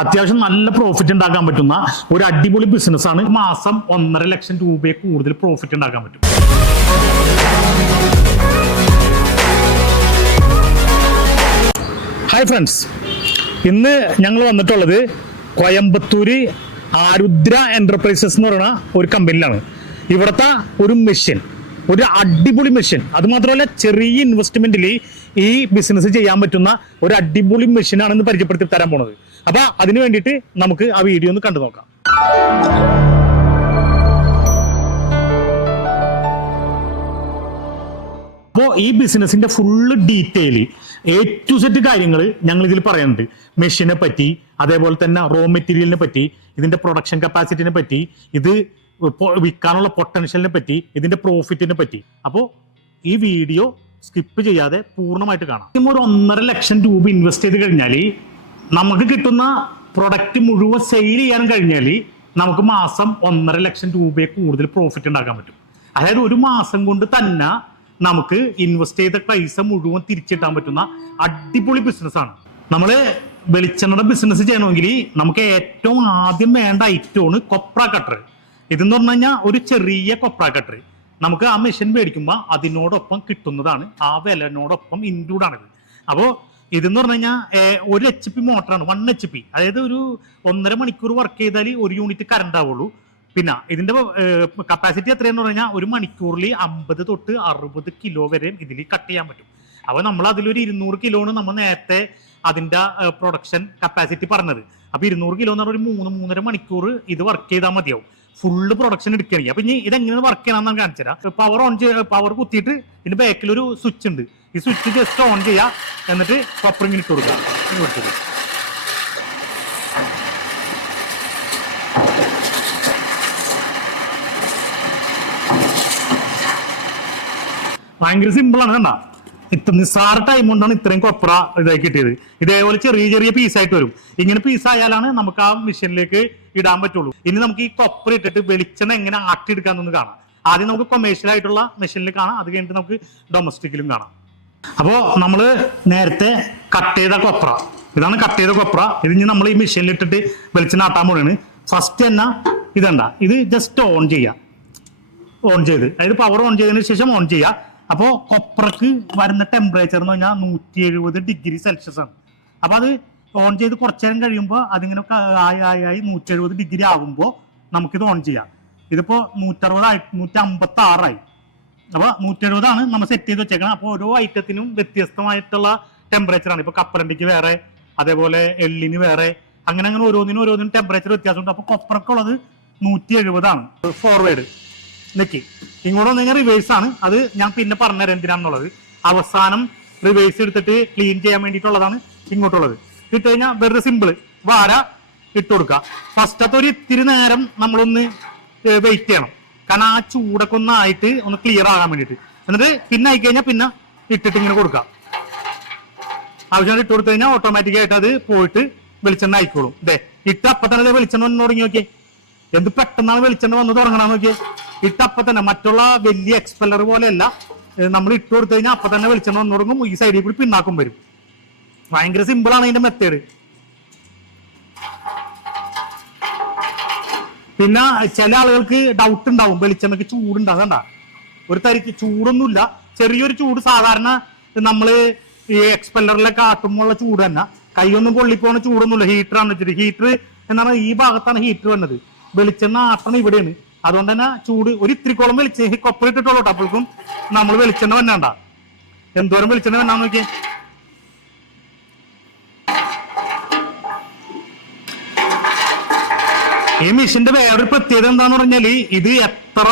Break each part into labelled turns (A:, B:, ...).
A: അത്യാവശ്യം നല്ല പ്രോഫിറ്റ് ഉണ്ടാക്കാൻ പറ്റുന്ന ഒരു അടിപൊളി ബിസിനസ് ആണ്. മാസം ഒന്നര ലക്ഷം രൂപയെ കൂടുതൽ പ്രോഫിറ്റ് ഉണ്ടാക്കാൻ പറ്റും. ഹായ് ഫ്രണ്ട്സ് ഇന്ന് ഞങ്ങൾ വന്നിട്ടുള്ളത് കോയമ്പത്തൂര് ആരുദ്ര എന്റർപ്രൈസസ് എന്ന് പറയുന്ന ഒരു കമ്പനിയിലാണ് ഇവിടുത്തെ ഒരു മെഷീൻ ഒരു അടിപൊളി മെഷീൻ അത് മാത്രമല്ല ചെറിയ ഇൻവെസ്റ്റ്മെന്റിൽ ഈ ബിസിനസ് ചെയ്യാൻ പറ്റുന്ന ഒരു അടിപൊളി മെഷീനാണെന്ന് പരിചയപ്പെടുത്തി തരാൻ പോണത്. അപ്പൊ അതിനു വേണ്ടിയിട്ട് നമുക്ക് ആ വീഡിയോ ഒന്ന് കണ്ടു നോക്കാം. അപ്പോൾ ഈ ബിസിനസിന്റെ full detail A to Z കാര്യങ്ങൾ ഞങ്ങൾ ഇതിൽ പറയുന്നുണ്ട് മെഷീനെ പറ്റി അതേപോലെ തന്നെ റോ മെറ്റീരിയലിനെ പറ്റി ഇതിന്റെ പ്രൊഡക്ഷൻ കപ്പാസിറ്റിനെ പറ്റി ഇത് വിൽക്കാനുള്ള പൊട്ടൻഷ്യലിനെ പറ്റി ഇതിന്റെ പ്രോഫിറ്റിനെ പറ്റി. അപ്പോൾ ഈ വീഡിയോ സ്കിപ്പ് ചെയ്യാതെ പൂർണമായിട്ട് കാണാം. ഒരു ഒന്നര ലക്ഷം രൂപ ഇൻവെസ്റ്റ് ചെയ്ത് കഴിഞ്ഞാൽ നമുക്ക് കിട്ടുന്ന പ്രൊഡക്റ്റ് മുഴുവൻ സെയിൽ ചെയ്യാൻ കഴിഞ്ഞാൽ നമുക്ക് മാസം ഒന്നര ലക്ഷം രൂപയെ കൂടുതൽ പ്രോഫിറ്റ് ഉണ്ടാക്കാൻ പറ്റും. അതായത് ഒരു മാസം കൊണ്ട് തന്നെ നമുക്ക് ഇൻവെസ്റ്റ് ചെയ്ത പൈസ മുഴുവൻ തിരിച്ചിട്ടാൻ പറ്റുന്ന അടിപൊളി ബിസിനസ്സാണ് നമ്മൾ വെളിച്ചെണ്ണയുടെ ബിസിനസ് ചെയ്യണമെങ്കിൽ നമുക്ക് ഏറ്റവും ആദ്യം വേണ്ട ഐറ്റമാണ് കൊപ്ര കട്ടർ ഇതെന്ന് പറഞ്ഞു കഴിഞ്ഞാൽ ഒരു ചെറിയ കൊപ്ര കട്ടർ നമുക്ക് ആ മെഷീൻ മേടിക്കുമ്പോൾ അതിനോടൊപ്പം കിട്ടുന്നതാണ് ആ വിലനോടൊപ്പം ഇൻക്ലൂഡ് ആണിത് അപ്പോൾ ഇതെന്ന് പറഞ്ഞു കഴിഞ്ഞാൽ ഒരു എച്ച് പി മോട്ടറാണ് വൺ എച്ച് പി അതായത് ഒരു ഒന്നര മണിക്കൂർ വർക്ക് ചെയ്താൽ ഒരു യൂണിറ്റ് കറണ്ട് ആവുള്ളൂ. പിന്നെ ഇതിന്റെ കപ്പാസിറ്റി എത്രയെന്ന് പറഞ്ഞാൽ ഒരു മണിക്കൂറിൽ അമ്പത് തൊട്ട് അറുപത് കിലോ വരെ ഇതിൽ കട്ട് ചെയ്യാൻ പറ്റും. അപ്പൊ നമ്മൾ അതിലൊരു ഇരുന്നൂറ് കിലോണ് നമ്മൾ നേരത്തെ അതിന്റെ പ്രൊഡക്ഷൻ കപ്പാസിറ്റി പറഞ്ഞത്. അപ്പൊ ഇരുന്നൂറ് കിലോ എന്ന് പറഞ്ഞാൽ ഒരു മൂന്ന് മൂന്നര മണിക്കൂർ ഇത് വർക്ക് ചെയ്താൽ മതിയാവും. ഫുള്ള് പ്രൊഡക്ഷൻ എടുക്കുകയാണെങ്കിൽ അപ്പൊ ഇനി ഇത് എങ്ങനെ വർക്ക് ചെയ്യണമെന്ന് ഞാൻ കാണിച്ചു തരാം പവർ ഓൺ പവർ കുത്തിയിട്ട് ഇതിന്റെ ബാക്കിൽ ഒരു സ്വിച്ച് ഉണ്ട്. ഈ സ്വിച്ച് ജസ്റ്റ് ഓൺ ചെയ്യാ? എന്നിട്ട് കൊപ്പറിങ്ങനെ ഇട്ട് കൊടുക്കുക. കൊടുത്തത്. ഭയങ്കര സിമ്പിൾ ആണ് കണ്ട. ഇത്ര നിസ്സാര ടൈം കൊണ്ടാണ് ഇത്രയും കൊപ്ര ഇതായി കിട്ടിയത്. ഇതേപോലെ ചെറിയ ചെറിയ പീസായിട്ട് വരും. ഇങ്ങനെ പീസ് ആയാലാണ് നമുക്ക് ആ മിഷനിലേക്ക് ഇടാൻ പറ്റുള്ളൂ. ഇനി നമുക്ക് ഈ കൊപ്ര ഇട്ടിട്ട് വെളിച്ചെണ്ണ എങ്ങനെ ആട്ടിയെടുക്കാന്നൊന്ന് കാണാം. ആദ്യം നമുക്ക് കൊമേഴ്ഷ്യൽ ആയിട്ടുള്ള മെഷീനിൽ കാണാം. അത് കഴിഞ്ഞിട്ട് നമുക്ക് ഡൊമസ്റ്റിക്കിലും കാണാം. അപ്പോൾ നമ്മൾ നേരത്തെ കട്ട് ചെയ്ത കൊപ്ര ഇതാണ് കട്ട് ചെയ്ത കൊപ്ര ഇത് ഇനി നമ്മൾ ഈ മെഷീനിൽ ഇട്ടിട്ട് വെളിച്ചെണ്ണ ആട്ടാൻ പോവാണ്. ഫസ്റ്റ് തന്നെ ഇതണ്ട ഇത് ജസ്റ്റ് ഓൺ ചെയ്യാം. ഓൺ ചെയ്ത്. അതായത് പവർ ഓൺ ചെയ്തതിന് ശേഷം ഓൺ ചെയ്യുക അപ്പോ കൊപ്രക്ക് വരുന്ന ടെമ്പറേച്ചർ എന്ന് പറഞ്ഞാൽ നൂറ്റി എഴുപത് ഡിഗ്രി സെൽഷ്യസ് ആണ്. അപ്പൊ അത് ഓൺ ചെയ്ത് കുറച്ചു നേരം കഴിയുമ്പോൾ അതിങ്ങനെ ആയി ആയി ആയി നൂറ്റി എഴുപത് ഡിഗ്രി ആകുമ്പോൾ നമുക്കിത് ഓൺ ചെയ്യാം. ഇതിപ്പോ നൂറ്ററുപതായി നൂറ്റി അമ്പത്തി ആറായി അപ്പൊ നൂറ്റി എഴുപതാണ് നമ്മൾ സെറ്റ് ചെയ്ത് വെച്ചേക്കണം. അപ്പോൾ ഓരോ ഐറ്റത്തിനും വ്യത്യസ്തമായിട്ടുള്ള ടെമ്പറേച്ചർ ആണ്. ഇപ്പൊ കപ്പലണ്ടിക്ക് വേറെ അതേപോലെ എള്ളിന് വേറെ അങ്ങനെ അങ്ങനെ ഓരോന്നിനും ഓരോന്നിനും ടെമ്പറേച്ചർ വ്യത്യാസമുണ്ട്. അപ്പൊ കൊപ്രക്കുള്ളത് നൂറ്റി എഴുപതാണ് ഫോർവേഡ് നിക്കി. ഇങ്ങോട്ട് വന്നു കഴിഞ്ഞാൽ റിവേഴ്സ് ആണ്. അത് ഞാൻ പിന്നെ പറഞ്ഞുതരാം എന്തിനാണെന്നുള്ളത്. അവസാനം റിവേഴ്സ് എടുത്തിട്ട് ക്ലീൻ ചെയ്യാൻ വേണ്ടിയിട്ടുള്ളതാണ് ഇങ്ങോട്ടുള്ളത്. ഇട്ട് കഴിഞ്ഞാൽ വെറുതെ സിമ്പിൾ വാര ഇട്ട് കൊടുക്കുക. ഫസ്റ്റത്തെ ഒരു ഇത്തിരി നേരം നമ്മളൊന്ന് വെയിറ്റ് ചെയ്യണം. കാരണം ആ ചൂടൊക്കെ ഒന്ന് ആയിട്ട് ഒന്ന് ക്ലിയർ ആകാൻ വേണ്ടിയിട്ട്. എന്നിട്ട് പിന്നെ ആയി കഴിഞ്ഞാൽ പിന്നെ ഇട്ടിട്ട് ഇങ്ങനെ കൊടുക്കുക ആവശ്യമായിട്ട് ഇട്ട് കൊടുത്തു കഴിഞ്ഞാൽ ഓട്ടോമാറ്റിക് ആയിട്ട് അത് പോയിട്ട് വെളിച്ചെണ്ണ ആയിക്കോളും. ഇതേ ഇട്ട് അപ്പൊ തന്നെ വെളിച്ചെണ്ണ വന്ന് തുടങ്ങി നോക്കിയേ. എന്ത് പെട്ടെന്നാണ് വെളിച്ചെണ്ണ വന്ന് തുടങ്ങണം നോക്കിയേ. ഇട്ട് അപ്പൊ തന്നെ മറ്റുള്ള വലിയ എക്സ്പെല്ലർ പോലെയല്ല. നമ്മൾ ഇട്ട് കൊടുത്തു കഴിഞ്ഞാൽ അപ്പൊ തന്നെ വെളിച്ചെണ്ണ വന്ന് തുടങ്ങും. ഈ സൈഡിൽ കൂടി പിന്നാക്കും വരും. ഭയങ്കര സിമ്പിൾ ആണ് അതിന്റെ മെത്തേഡ് പിന്നെ ചില ആളുകൾക്ക് ഡൗട്ട് ഉണ്ടാവും വെളിച്ചെണ്ണക്ക് ചൂടുണ്ടാവും. ഒരു തരിക്ക് ചൂടൊന്നുമില്ല. ചെറിയൊരു ചൂട് സാധാരണ നമ്മൾ ഈ എക്സ്പെല്ലറിലൊക്കെ ആട്ടുമ്പോഴുള്ള ചൂട് തന്നെ. കൈയൊന്നും പൊള്ളിപ്പോണ ചൂടൊന്നുമില്ല. ഹീറ്റർ ആണ് വെച്ചിട്ട്. ഹീറ്റർ പറഞ്ഞാൽ ഈ ഭാഗത്താണ് ഹീറ്റർ വന്നത്. വെളിച്ചെണ്ണ ആട്ടണം ഇവിടെയാണ്. അതുകൊണ്ട് തന്നെ ചൂട് ഒരു ഇത്തിരിക്കോളം വെളിച്ചെണ്ണ കൊപ്പറിട്ടിട്ടുള്ളൂ ഇട്ടിട്ടുള്ളൂ അപ്പോഴേക്കും നമ്മൾ വെളിച്ചെണ്ണ വന്നണ്ട. എന്തോരം വെളിച്ചെണ്ണ വന്നാന്ന് നോക്കിയേ? ഈ മെഷീന്റെ വേറൊരു പ്രത്യേകത എന്താന്ന് പറഞ്ഞാൽ ഇത് എത്ര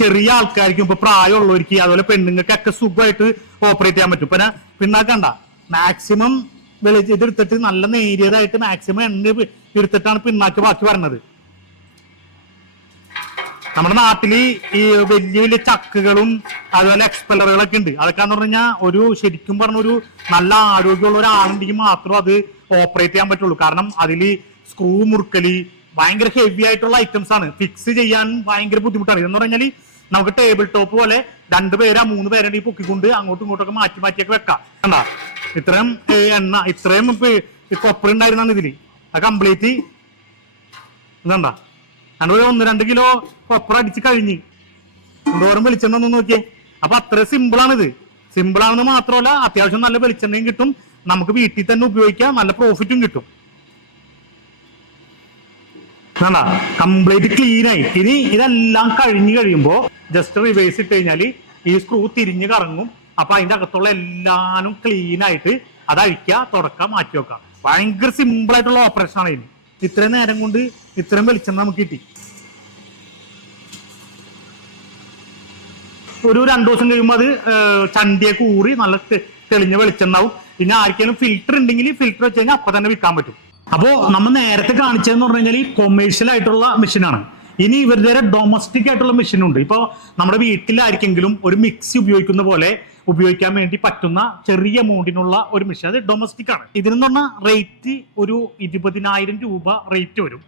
A: ചെറിയ ആൾക്കാർക്കും ഇപ്പൊ പ്രായമുള്ളവർക്ക് അതുപോലെ പെണ്ണുങ്ങൾക്കൊക്കെ സുഖമായിട്ട് ഓപ്പറേറ്റ് ചെയ്യാൻ പറ്റും. പിന്നെ പിന്നാക്കണ്ട മാക്സിമം വെളിച്ച ഇതെടുത്തിട്ട് നല്ല നേരിയതായിട്ട് മാക്സിമം എണ്ണ എടുത്തിട്ടാണ് പിന്നാക്ക് ബാക്കി പറഞ്ഞത് നമ്മുടെ നാട്ടിൽ ഈ വലിയ വലിയ ചക്കുകളും അതുപോലെ എക്സ്പെല്ലറുകളൊക്കെ ഉണ്ട്. അതൊക്കെ എന്ന് പറഞ്ഞു കഴിഞ്ഞാൽ ഒരു ശരിക്കും പറഞ്ഞ ഒരു നല്ല ആരോഗ്യമുള്ള ഒരാളുണ്ടെങ്കിൽ മാത്രം അത് ഓപ്പറേറ്റ് ചെയ്യാൻ പറ്റുള്ളൂ. കാരണം അതിൽ സ്ക്രൂ മുറുക്കൽ ഭയങ്കര ഹെവി ആയിട്ടുള്ള ഐറ്റംസ് ആണ്. ഫിക്സ് ചെയ്യാൻ ഭയങ്കര ബുദ്ധിമുട്ടാണ്. ഇതെന്ന് പറഞ്ഞാൽ നമുക്ക് ടേബിൾ ടോപ്പ് പോലെ രണ്ട് പേരാ മൂന്ന് പേരുടെ പൊക്കിക്കൊണ്ട് അങ്ങോട്ടും ഇങ്ങോട്ടൊക്കെ മാറ്റി മാറ്റിയൊക്കെ വെക്കാം. കണ്ടാ? ഇത്രയും എണ്ണ ഇത്രയും കൊപ്പർ ഉണ്ടായിരുന്നാണ് ഇതിൽ. ആ കംപ്ലീറ്റ് ഇതണ്ട ഒരു ഒന്ന് രണ്ട് കിലോ കൊപ്പറ അടിച്ച് കഴിഞ്ഞ്. എന്തോരം വെളിച്ചെണ്ണ നോക്കിയേ. അപ്പൊ അത്ര സിമ്പിൾ ആണെന്ന് മാത്രമല്ല അത്യാവശ്യം നല്ല വെളിച്ചെണ്ണയും കിട്ടും. നമുക്ക് വീട്ടിൽ തന്നെ ഉപയോഗിക്കാം. നല്ല പ്രോഫിറ്റും കിട്ടും. കംപ്ലീറ്റ് ക്ലീൻ ആയി. ഇനി ഇതെല്ലാം കഴിഞ്ഞു കഴിയുമ്പോ ജസ്റ്റ് റിവേഴ്സ് ഇട്ട് കഴിഞ്ഞാൽ ഈ സ്ക്രൂ തിരിഞ്ഞ് കറങ്ങും. അപ്പൊ അതിന്റെ അകത്തുള്ള എല്ലാനും ക്ലീൻ ആയിട്ട് അത് അഴിക്കുക തുടക്ക മാറ്റി വെക്കാം. ഭയങ്കര സിമ്പിൾ ആയിട്ടുള്ള ഓപ്പറേഷൻ ആണ് ഇനി ഇത്രയും നേരം കൊണ്ട് ഇത്രയും വെളിച്ചെണ്ണ നമുക്ക് കിട്ടി. ഒരു രണ്ടു ദിവസം കഴിയുമ്പോൾ അത് ചണ്ടിയെ കൂറി നല്ല തെളിഞ്ഞ വെളിച്ചെണ്ണാവും പിന്നെ ആർക്കെങ്കിലും ഫിൽറ്റർ ഉണ്ടെങ്കിൽ ഫിൽറ്റർ വെച്ച് കഴിഞ്ഞാൽ അപ്പൊ തന്നെ വിൽക്കാൻ പറ്റും. അപ്പോ നമ്മൾ നേരത്തെ കാണിച്ചതെന്ന് പറഞ്ഞു കഴിഞ്ഞാൽ ഈ കൊമേഴ്ഷ്യൽ ആയിട്ടുള്ള മെഷീനാണ് ഇനി ഇവരുടെ ഡൊമസ്റ്റിക് ആയിട്ടുള്ള മെഷീൻ ഉണ്ട്. ഇപ്പോൾ നമ്മുടെ വീട്ടിലായിരിക്കെങ്കിലും ഒരു മിക്സി ഉപയോഗിക്കുന്ന പോലെ ഉപയോഗിക്കാൻ വേണ്ടി പറ്റുന്ന ചെറിയ എമൗണ്ടിനുള്ള ഒരു മെഷീൻ അത് ഡൊമസ്റ്റിക് ആണ്. ഇതിനെന്ന് പറഞ്ഞാൽ റേറ്റ് ഒരു ഇരുപതിനായിരം രൂപ റേറ്റ് വരും.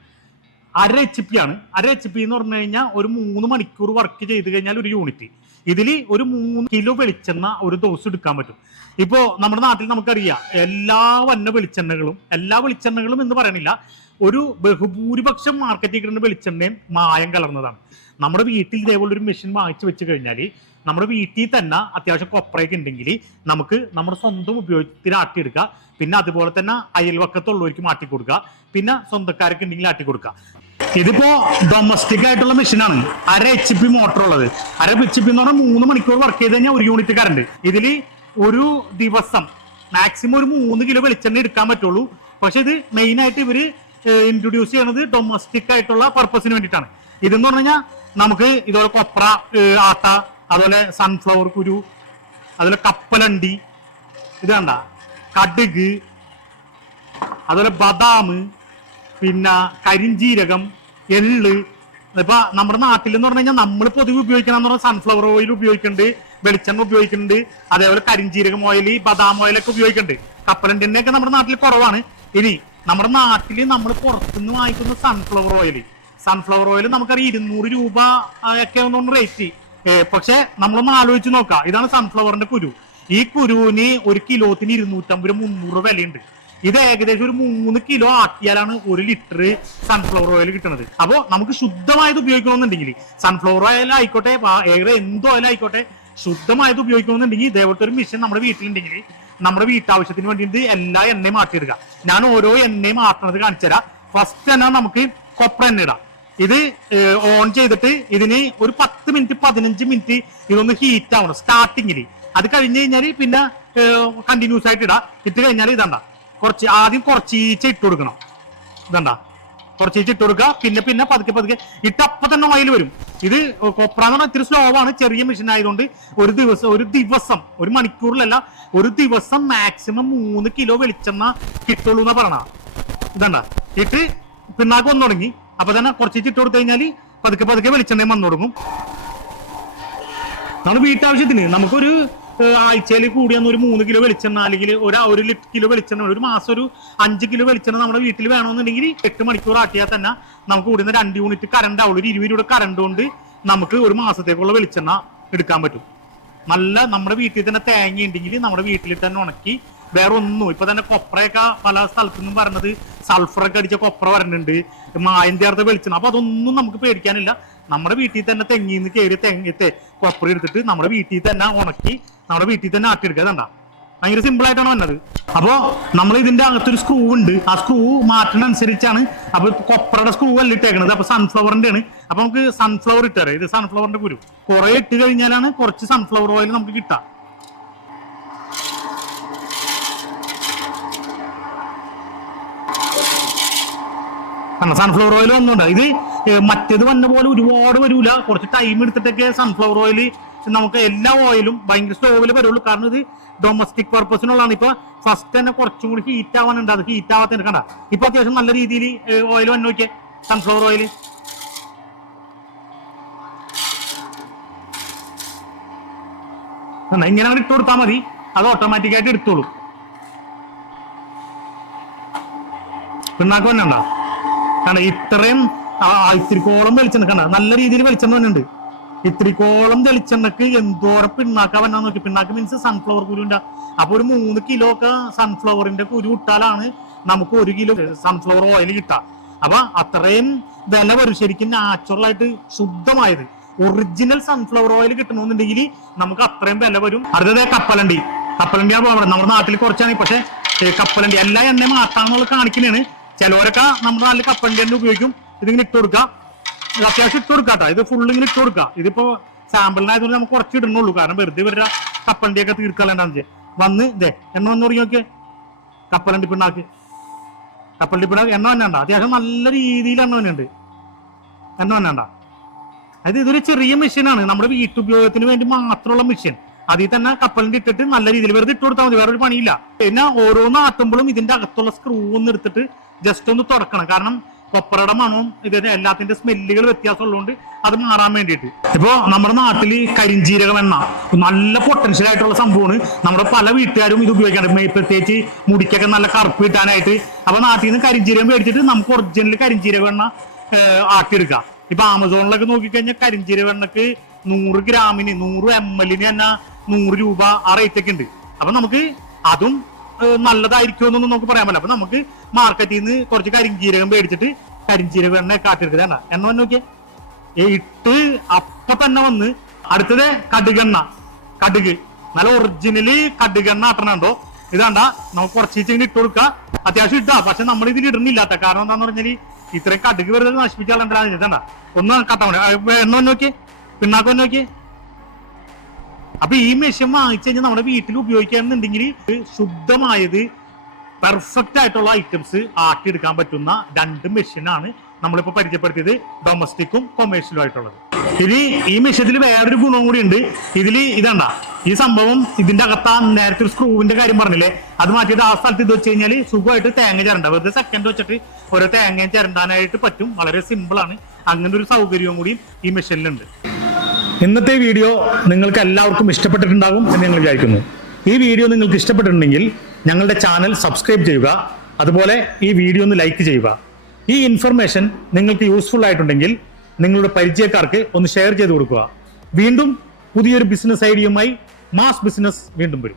A: അര എച്ച് പി ആണ്. അര എച്ച് പി എന്ന് പറഞ്ഞു കഴിഞ്ഞാൽ ഒരു മൂന്ന് മണിക്കൂർ വർക്ക് ചെയ്ത് കഴിഞ്ഞാൽ ഒരു യൂണിറ്റ് ഇതിൽ ഒരു മൂന്ന് കിലോ വെളിച്ചെണ്ണ ഒരു ദോസ് എടുക്കാൻ പറ്റും. ഇപ്പോ നമ്മുടെ നാട്ടിൽ നമുക്കറിയാം എല്ലാ വന്ന വെളിച്ചെണ്ണകളും എല്ലാ വെളിച്ചെണ്ണകളും എന്ന് പറയണില്ല ഒരു ബഹുഭൂരിപക്ഷം മാർക്കറ്റിൽ കിട്ടുന്ന വെളിച്ചെണ്ണയും മായം കലർന്നതാണ്. നമ്മുടെ വീട്ടിൽ ഇതേപോലെ ഒരു മെഷീൻ വാങ്ങിച്ചു വെച്ച് കഴിഞ്ഞാൽ നമ്മുടെ വീട്ടിൽ തന്നെ അത്യാവശ്യം കൊപ്രയൊക്കെ ഉണ്ടെങ്കിൽ നമുക്ക് നമ്മുടെ സ്വന്തം ഉപയോഗത്തിൽ ആട്ടിയെടുക്കുക പിന്നെ അതുപോലെ തന്നെ അയൽവക്കത്തുള്ളവർക്ക് മാറ്റി കൊടുക്കുക പിന്നെ സ്വന്തക്കാർക്ക് ഉണ്ടെങ്കിൽ ആട്ടി കൊടുക്കുക ഇതിപ്പോ ഡൊമസ്റ്റിക് ആയിട്ടുള്ള മെഷീനാണ് അര എച്ച് പി മോട്ടർ ഉള്ളത്. അര എച്ച് പി എന്ന് പറഞ്ഞാൽ മൂന്ന് മണിക്കൂർ വർക്ക് ചെയ്ത് കഴിഞ്ഞാൽ ഒരു യൂണിറ്റ് കറണ്ട് ഇതിൽ ഒരു ദിവസം മാക്സിമം ഒരു മൂന്ന് കിലോ വെളിച്ചെണ്ണ എടുക്കാൻ പറ്റുള്ളൂ. പക്ഷെ ഇത് മെയിൻ ആയിട്ട് ഇവർ ഇൻട്രൊഡ്യൂസ് ചെയ്യണത് ഡൊമസ്റ്റിക് ആയിട്ടുള്ള പർപ്പസിന് വേണ്ടിയിട്ടാണ്. ഇതെന്ന് പറഞ്ഞു കഴിഞ്ഞാൽ നമുക്ക് ഇതുപോലെ കൊപ്ര ആട്ട അതുപോലെ സൺഫ്ലവർ കുരു അതുപോലെ കപ്പലണ്ടി ഇത് കണ്ട? കടുക് അതുപോലെ ബദാം പിന്നെ കരിഞ്ജീരകം എള്ള്. ഇപ്പൊ നമ്മുടെ നാട്ടിൽ എന്ന് പറഞ്ഞു കഴിഞ്ഞാൽ നമ്മൾ പൊതുവെ ഉപയോഗിക്കണം എന്ന് പറഞ്ഞാൽ സൺഫ്ലവർ ഓയിൽ ഉപയോഗിക്കുന്നുണ്ട് വെളിച്ചെണ്ണ ഉപയോഗിക്കുന്നുണ്ട് അതേപോലെ കരിഞ്ജീരകം ഓയിൽ ബദാം ഓയിലൊക്കെ ഉപയോഗിക്കുന്നുണ്ട് കപ്പലണ്ടിന്റെ ഒക്കെ നമ്മുടെ നാട്ടിൽ കുറവാണ്. ഇനി നമ്മുടെ നാട്ടിൽ നമ്മൾ പുറത്തുനിന്ന് വാങ്ങിക്കുന്ന സൺഫ്ലവർ ഓയിൽ സൺഫ്ലവർ ഓയിൽ നമുക്കറിയാം ഇരുന്നൂറ് രൂപ ഒക്കെ ഒന്നും റേറ്റ് പക്ഷെ നമ്മളൊന്ന് ആലോചിച്ച് നോക്കാം. ഇതാണ് സൺഫ്ലവറിന്റെ കുരു. ഈ കുരുവിന് ഒരു കിലോത്തിന് ഇരുന്നൂറ്റമ്പത് മുന്നൂറ് വിലയുണ്ട്. ഇത് ഏകദേശം ഒരു മൂന്ന് കിലോ ആക്കിയാലാണ് ഒരു ലിറ്റർ സൺഫ്ലവർ ഓയിൽ കിട്ടുന്നത്. അപ്പോ നമുക്ക് ശുദ്ധമായത് ഉപയോഗിക്കണമെന്നുണ്ടെങ്കിൽ സൺഫ്ലവർ ഓയിൽ ആയിക്കോട്ടെ ഏകദേശം എന്ത് ഓയിൽ ആയിക്കോട്ടെ ശുദ്ധമായത് ഉപയോഗിക്കണമെന്നുണ്ടെങ്കിൽ ഇതേപോലത്തെ ഒരു മിഷൻ നമ്മുടെ വീട്ടിലുണ്ടെങ്കിൽ നമ്മുടെ വീട്ടാവശ്യത്തിന് വേണ്ടിയിട്ട് എല്ലാ എണ്ണയും മാറ്റിയിടുക. ഞാൻ ഓരോ എണ്ണയും മാറ്റുന്നത് കാണിച്ചുതരാം. ഫസ്റ്റ് തന്നെ നമുക്ക് കൊപ്ര എണ്ണ ഇടാം. ഇത് ഓൺ ചെയ്തിട്ട് ഇതിന് ഒരു പത്ത് മിനിറ്റ് പതിനഞ്ച് മിനിറ്റ് ഇതൊന്ന് ഹീറ്റ് ആവണം. സ്റ്റാർട്ടിങ്ങിൽ അത് കഴിഞ്ഞ് കഴിഞ്ഞാൽ പിന്നെ കണ്ടിന്യൂസ് ആയിട്ട് ഇടാം. ഇട്ട് കഴിഞ്ഞാൽ ഇതണ്ട കുറച്ച് ആദ്യം കുറച്ച് ഈച്ച ഇട്ട് കൊടുക്കണം. ഇതണ്ട. കുറച്ച് ഈച്ച ഇട്ട് കൊടുക്കുക. പിന്നെ പിന്നെ പതുക്കെ പതുക്കെ. ഇട്ട് അപ്പൊ തന്നെ മയിൽ വരും. ഇത് കൊപ്ര എന്ന് പറഞ്ഞാൽ ഇത്തിരി സ്ലോ ആണ്. ചെറിയ മെഷീൻ ആയതുകൊണ്ട് ഒരു ദിവസം ഒരു ദിവസം ഒരു മണിക്കൂറിലല്ല ഒരു ദിവസം മാക്സിമം മൂന്ന് കിലോ വെളിച്ചെണ്ണ കിട്ടുള്ളൂ എന്ന് പറയണ. ഇതണ്ട. ഇട്ട് പിന്നാക്ക് വന്നു തുടങ്ങി. അപ്പൊ തന്നെ കുറച്ച് ഇട്ട് കൊടുത്തു കഴിഞ്ഞാൽ പതുക്കെ പതുക്കെ വെളിച്ചെണ്ണയും വന്നു തുടങ്ങും. നമ്മൾ വീട്ടാവശ്യത്തിന്. നമുക്കൊരു ആഴ്ചയിൽ കൂടിയ ഒരു മൂന്ന് കിലോ വെളിച്ചെണ്ണ അല്ലെങ്കിൽ ഒരു ഒരു കിലോ വെളിച്ചെണ്ണ ഒരു മാസം ഒരു അഞ്ച് കിലോ വെളിച്ചെണ്ണ നമ്മുടെ വീട്ടിൽ വേണമെന്നുണ്ടെങ്കിൽ എട്ട് മണിക്കൂർ ആട്ടിയാൽ തന്നെ നമുക്ക് കൂടുന്ന രണ്ട് യൂണിറ്റ് കറണ്ട് ആവുള്ളൂ ഒരു ഇരുപത് രൂപ കറണ്ട് കൊണ്ട് നമുക്ക് ഒരു മാസത്തേക്കുള്ള വെളിച്ചെണ്ണ എടുക്കാൻ പറ്റും. നല്ല നമ്മുടെ വീട്ടിൽ തന്നെ തേങ്ങ ഉണ്ടെങ്കിൽ നമ്മുടെ വീട്ടിൽ തന്നെ ഉണക്കി വേറെ ഒന്നും ഇപ്പൊ തന്നെ കൊപ്രയൊക്കെ പല സ്ഥലത്തു നിന്നും പറഞ്ഞത് സൾഫറൊക്കെ അടിച്ച കൊപ്ര വരണുണ്ട്. മായം ചേർത്ത് വെളിച്ചെണ്ണ. അപ്പൊ അതൊന്നും നമുക്ക് പേടിക്കാനില്ല. നമ്മുടെ വീട്ടിൽ തന്നെ തെങ്ങിൽ നിന്ന് കയറി തെങ്ങ് കൊപ്പറി എടുത്തിട്ട് നമ്മുടെ വീട്ടിൽ തന്നെ ഉണക്കി നമ്മുടെ വീട്ടിൽ തന്നെ ആട്ടിയെടുക്കാതണ്ട ഭയങ്കര സിമ്പിൾ ആയിട്ടാണ് വന്നത്. അപ്പോ നമ്മൾ ഇതിന്റെ അകത്തൊരു സ്ക്രൂ ഉണ്ട്. ആ സ്ക്രൂ മാറ്റുന്ന അനുസരിച്ചാണ് അപ്പൊ കൊപ്രയുടെ സ്ക്രൂ അല്ല ഇട്ടേക്കണത്. അപ്പൊ സൺഫ്ലവറിന്റെ ആണ് അപ്പൊ നമുക്ക് സൺഫ്ലവർ ഇട്ടുതരാം ഇത് സൺഫ്ലവറിന്റെ കുരു. കുറെ ഇട്ട് കഴിഞ്ഞാലാണ് കുറച്ച് സൺഫ്ലവർ ഓയിൽ നമുക്ക് കിട്ടുക. സൺഫ്ലവർ ഓയിൽ വന്നുണ്ട്. ഇത് മറ്റേത് വന്ന പോലെ ഒരുപാട് വരൂല. കുറച്ച് ടൈം എടുത്തിട്ടൊക്കെ സൺഫ്ലവർ ഓയിൽ നമുക്ക് എല്ലാ ഓയിലും ഭയങ്കര സ്റ്റോവിൽ വരുള്ളൂ. കാരണം ഇത് ഡൊമസ്റ്റിക് പർപ്പസിനുള്ളതാണ് ഇപ്പൊ ഫസ്റ്റ് തന്നെ കുറച്ചും കൂടി ഹീറ്റ് ആവാനുണ്ട്. അത് ഹീറ്റ് ആവാത്ത കണ്ട. ഇപ്പൊ അത്യാവശ്യം നല്ല രീതിയിൽ ഓയിൽ വന്നു നോക്കിയേ. സൺഫ്ലവർ ഓയിൽ ഇങ്ങനെ അങ്ങോട്ട് ഇട്ട് കൊടുത്താൽ മതി. അത് ഓട്ടോമാറ്റിക് ആയിട്ട് എടുത്തോളൂ. പിണ്ണാക്ക് വന്നുണ്ടോ കാരണം ഇത്രയും ആ, ഇത്തിരിക്കോളം വെളിച്ചെണ്ണ നല്ല രീതിയിൽ വെളിച്ചെണ്ണ വന്നുണ്ട് ഇത്തിരിക്കോളം വെളിച്ചെണ്ണക്ക് എന്തോരം പിണ്ണാക്ക വന്നാ നോക്കി. പിണ്ണാക്ക് മീൻസ് സൺഫ്ലവർ കുരുണ്ട അപ്പൊ ഒരു മൂന്ന് കിലോ ഒക്കെ സൺഫ്ലവറിന്റെ കുരു ഇട്ടാലാണ് നമുക്ക് ഒരു കിലോ സൺഫ്ലവർ ഓയിൽ കിട്ടാം. അപ്പൊ അത്രയും വില വരും. ശരിക്കും നാച്ചുറൽ ആയിട്ട് ശുദ്ധമായത്. ഒറിജിനൽ സൺഫ്ലവർ ഓയിൽ കിട്ടണമെന്നുണ്ടെങ്കിൽ നമുക്ക് അത്രയും വില വരും. അടുത്തത് കപ്പലണ്ടി. കപ്പലണ്ടിയാണ് പോകുന്നത് നമ്മുടെ നാട്ടിൽ കുറച്ചാണ്. പക്ഷെ കപ്പലണ്ടി എല്ലാ എണ്ണയും മാറ്റാന്നുള്ള കാണിക്കുന്നതാണ്. ചിലവരൊക്കെ നമ്മുടെ നാട്ടിൽ കപ്പലണ്ടി തന്നെ ഉപയോഗിക്കും. ഇതിങ്ങനെ ഇട്ട് കൊടുക്കുക അത്യാവശ്യം ഇട്ട് കൊടുക്കാട്ടോ ഇത് ഫുള്ള് ഇങ്ങനെ ഇട്ട് കൊടുക്കുക ഇതിപ്പോ സാമ്പിളിനായതുകൊണ്ട് നമുക്ക് കുറച്ച് ഇടുന്നുള്ളൂ. കാരണം വെറുതെ ഇവരുടെ കപ്പലണ്ടിയൊക്കെ ഒക്കെ വെച്ചാൽ വന്ന് ഇതേ എണ്ണ വന്ന് തുടങ്ങി നോക്കിയേ. കപ്പലണ്ടി പിണ്ണാക്ക് കപ്പലണ്ടി പിണ്ണാക്ക് എണ്ണ തന്നെ ഉണ്ടോ അത്യാവശ്യം നല്ല രീതിയിൽ എണ്ണ തന്നെ ഉണ്ട് എണ്ണ തന്നെ ഉണ്ടോ അത് ഇതൊരു ചെറിയ മെഷീനാണ് നമ്മുടെ വീട്ടുപയോഗത്തിന് വേണ്ടി മാത്രമുള്ള മെഷീൻ അതിൽ തന്നെ കപ്പലിന്റെ ഇട്ടിട്ട് നല്ല രീതിയിൽ വെറുതെ ഇട്ട് കൊടുത്താൽ മതി. വേറൊരു പണിയില്ല. പിന്നെ ഓരോന്ന് ആട്ടുമ്പോഴും ഇതിന്റെ അകത്തുള്ള സ്ക്രൂ ഒന്ന് എടുത്തിട്ട് ജസ്റ്റ് ഒന്ന് തുടക്കണം. കാരണം കൊപ്പറയുടെ മണവും ഇതിന്റെ എല്ലാത്തിന്റെ സ്മെല്ലുകൾ വ്യത്യാസമുള്ളതുകൊണ്ട് അത് മാറാൻ വേണ്ടിയിട്ട്. ഇപ്പോ നമ്മുടെ നാട്ടിൽ കരിഞ്ചീരകം എണ്ണ നല്ല പൊട്ടൻഷ്യൽ ആയിട്ടുള്ള സംഭവമാണ്. നമ്മുടെ പല വീട്ടുകാരും ഇത് ഉപയോഗിക്കാറുണ്ട്. പ്രത്യേകിച്ച് മുടിക്കൊക്കെ നല്ല കറുപ്പ് കിട്ടാനായിട്ട്. അപ്പൊ നാട്ടിൽ നിന്ന് കരിഞ്ചീരകം മേടിച്ചിട്ട് നമുക്ക് ഒറിജിനൽ കരിഞ്ചീരകം വെണ്ണ ആക്കി ആട്ടിയെടുക്കാം ഇപ്പൊ ആമസോണിലൊക്കെ നോക്കിക്കഴിഞ്ഞാൽ കരിഞ്ചീരക എണ്ണക്ക് നൂറ് ഗ്രാമിന് നൂറ് എം എല്ലിന് തന്നെ നൂറ് രൂപ ആ റേറ്റ് ഒക്കെ ഉണ്ട്. അപ്പൊ നമുക്ക് അതും നല്ലതായിരിക്കുമെന്നൊന്നും നമുക്ക് പറയാൻ പറ്റില്ല. അപ്പൊ നമുക്ക് മാർക്കറ്റിൽ നിന്ന് കുറച്ച് കരിഞ്ചീരകം മേടിച്ചിട്ട് കരിഞ്ചീരക എണ്ണ കാട്ടിയെടുക്കുക എണ്ണ വന്ന് നോക്കിയേ. ഇട്ട് അപ്പൊ തന്നെ വന്ന് അടുത്തത് കടുകെണ്ണ. കടുക്. നല്ല ഒറിജിനൽ കടുകെണ്ണ ആട്ടണുണ്ടോ ഇതാണ്ട നമുക്ക് കുറച്ച് ചെയ്യുന്ന ഇട്ട് കൊടുക്കുക അത്യാവശ്യം ഇട്ടാ പക്ഷെ നമ്മൾ ഇതിൽ ഇടുന്നില്ലാത്ത കാരണം എന്താന്ന് പറഞ്ഞാൽ ഇത്രയും കടുക് വെറുതെ നശിപ്പിച്ചാൽ ഇതാണ്ട ഒന്ന് കട്ട മതി. എണ്ണ നോക്കിയേ. പിണ്ണാക്കം നോക്കിയേ. അപ്പൊ ഈ മെഷീൻ വാങ്ങിച്ചു കഴിഞ്ഞാൽ നമ്മുടെ വീട്ടിൽ ഉപയോഗിക്കുകയാണെന്നുണ്ടെങ്കിൽ ശുദ്ധമായത് പെർഫെക്റ്റ് ആയിട്ടുള്ള ഐറ്റംസ് ആക്കിയെടുക്കാൻ പറ്റുന്ന രണ്ട് മെഷീനാണ് നമ്മളിപ്പോ പരിചയപ്പെടുത്തിയത് ഡൊമസ്റ്റിക്കും കൊമേഴ്ഷ്യലും ആയിട്ടുള്ളത്. ഇനി ഈ മെഷീനിൽ വേറൊരു ഗുണവും കൂടി ഉണ്ട്. ഇതിൽ ഇതണ്ട ഈ സംഭവം ഇതിന്റെ അകത്ത് നേരത്തെ ഒരു സ്ക്രൂവിന്റെ കാര്യം പറഞ്ഞില്ലേ? അത് മാറ്റിയിട്ട് ആ സ്ഥലത്ത് ഇത് വെച്ച് കഴിഞ്ഞാൽ സുഖമായിട്ട് തേങ്ങ ചേരണ്ട. വെറുതെ സെക്കൻഡ് വെച്ചിട്ട് ഓരോ തേങ്ങയും ചേരണ്ടാനായിട്ട് പറ്റും. വളരെ സിമ്പിൾ ആണ്. അങ്ങനെ ഒരു സൗകര്യവും കൂടി ഈ മെഷീനിലുണ്ട് ഇന്നത്തെ വീഡിയോ നിങ്ങൾക്ക് എല്ലാവർക്കും ഇഷ്ടപ്പെട്ടിട്ടുണ്ടാകും എന്ന് ഞങ്ങൾ വിചാരിക്കുന്നു. ഈ വീഡിയോ നിങ്ങൾക്ക് ഇഷ്ടപ്പെട്ടിട്ടുണ്ടെങ്കിൽ ഞങ്ങളുടെ ചാനൽ സബ്സ്ക്രൈബ് ചെയ്യുക അതുപോലെ ഈ വീഡിയോ ഒന്ന് ലൈക്ക് ചെയ്യുക. ഈ ഇൻഫർമേഷൻ നിങ്ങൾക്ക് യൂസ്ഫുൾ ആയിട്ടുണ്ടെങ്കിൽ നിങ്ങളുടെ പരിചയക്കാർക്ക് ഒന്ന് ഷെയർ ചെയ്ത് കൊടുക്കുക. വീണ്ടും പുതിയൊരു ബിസിനസ് ഐഡിയയുമായി മാസ് ബിസിനസ് വീണ്ടും വരും.